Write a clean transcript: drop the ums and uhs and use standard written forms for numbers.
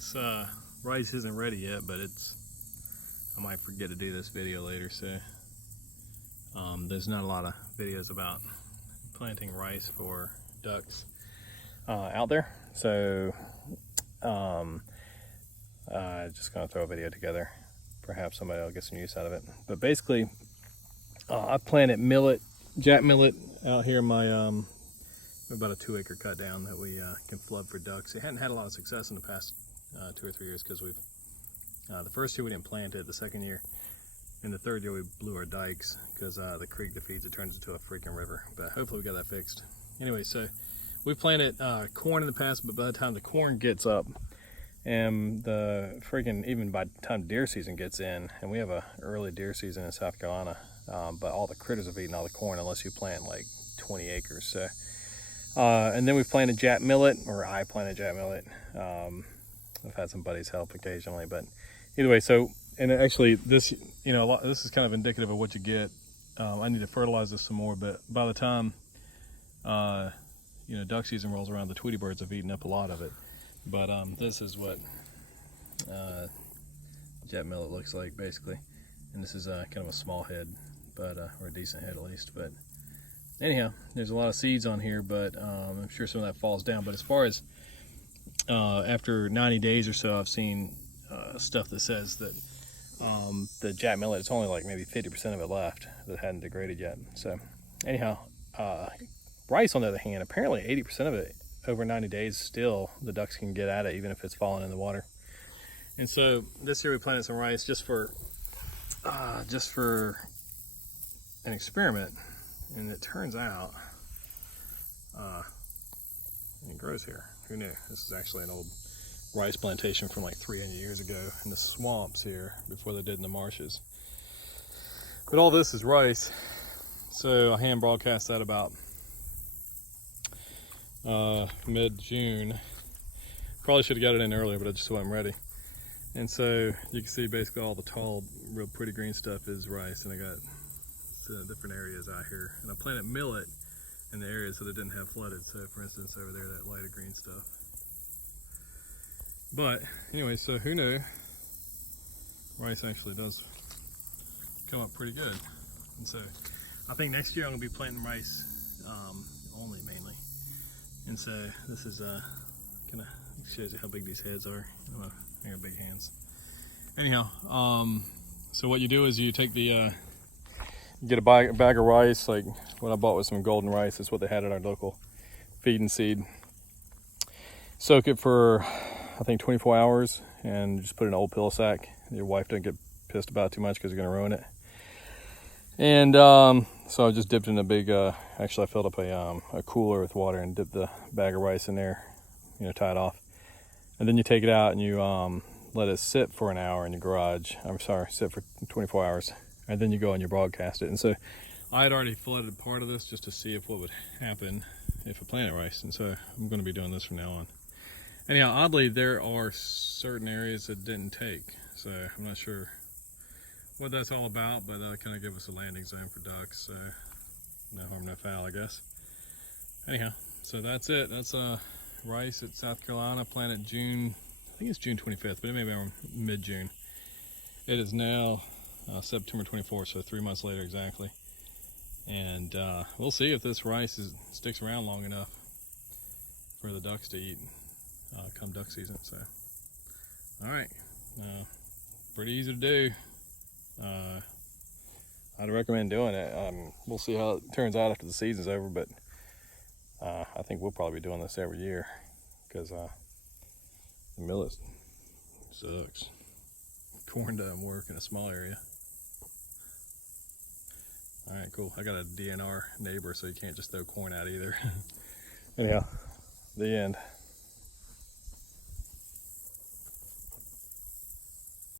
This rice isn't ready yet, but I might forget to do this video later, so there's not a lot of videos about planting rice for ducks out there, so just gonna throw a video together. Perhaps somebody will get some use out of it. But basically, I planted millet, jack millet out here in my about a 2-acre cut down that we can flood for ducks. It hadn't had a lot of success in the past 2 or 3 years because we've the first year we didn't plant it, the second year and the third year we blew our dikes because the creek that feeds it turns into a freaking river. But hopefully we got that fixed. Anyway, so we planted corn in the past, but by the time the corn gets up and the freaking, even by the time deer season gets in, and we have a early deer season in South Carolina, but all the critters have eaten all the corn unless you plant like 20 acres. So and then we planted jack millet, or I planted jack millet. I've had some buddies help occasionally, but either way, so, and actually this, you know, this is kind of indicative of what you get. I need to fertilize this some more, but by the time, you know, duck season rolls around, the Tweety birds have eaten up a lot of it. But this is what jet millet looks like, basically. And this is kind of a small head, but or a decent head at least. But anyhow, there's a lot of seeds on here, but I'm sure some of that falls down. But as far as after 90 days or so, I've seen stuff that says that the jack millet, it's only like maybe 50% of it left that hadn't degraded yet. So anyhow, rice on the other hand, apparently 80% of it over 90 days still the ducks can get at it even if it's falling in the water. And so this year we planted some rice just for an experiment, and it turns out it grows here. Who knew? This is actually an old rice plantation from like 300 years ago in the swamps here before they did in the marshes. But all this is rice. So I hand broadcast that about mid-June. Probably should have got it in earlier, but I just wasn't ready. And so you can see basically all the tall, real pretty green stuff is rice, and I got different areas out here. And I planted millet in the areas that it didn't have flooded. So for instance, over there, that lighter green stuff. But anyway, so who knew? Rice actually does come up pretty good. And so I think next year I'm gonna be planting rice only mainly. And so this is kind of shows you how big these heads are. I got big hands. Anyhow, so what you do is you take the you get a bag of rice, like what I bought was some golden rice. That's what they had at our local feed and seed. Soak it for I think 24 hours and just put it in an old pillow sack. Your wife doesn't get pissed about it too much because you're gonna ruin it. And so I just dipped in a big, actually I filled up a cooler with water and dipped the bag of rice in there, you know, tie it off. And then you take it out and you let it sit for an hour in your garage. I'm sorry, sit for 24 hours. And then you go and you broadcast it. And so I had already flooded part of this just to see if what would happen if I planted rice. And so I'm gonna be doing this from now on. Anyhow, oddly, there are certain areas that didn't take. So I'm not sure what that's all about, but kind of give us a landing zone for ducks, so no harm, no foul, I guess. Anyhow, so that's it. That's rice at South Carolina, planted June, I think it's June 25th, but it may be around mid-June. It is now September 24th, so 3 months later exactly. And we'll see if this rice sticks around long enough for the ducks to eat come duck season. So, all right, pretty easy to do. I'd recommend doing it. We'll see how it turns out after the season's over, but I think we'll probably be doing this every year because the millet sucks. Corn doesn't work in a small area. All right, cool. I got a DNR neighbor, so you can't just throw corn out either. Anyhow, the end.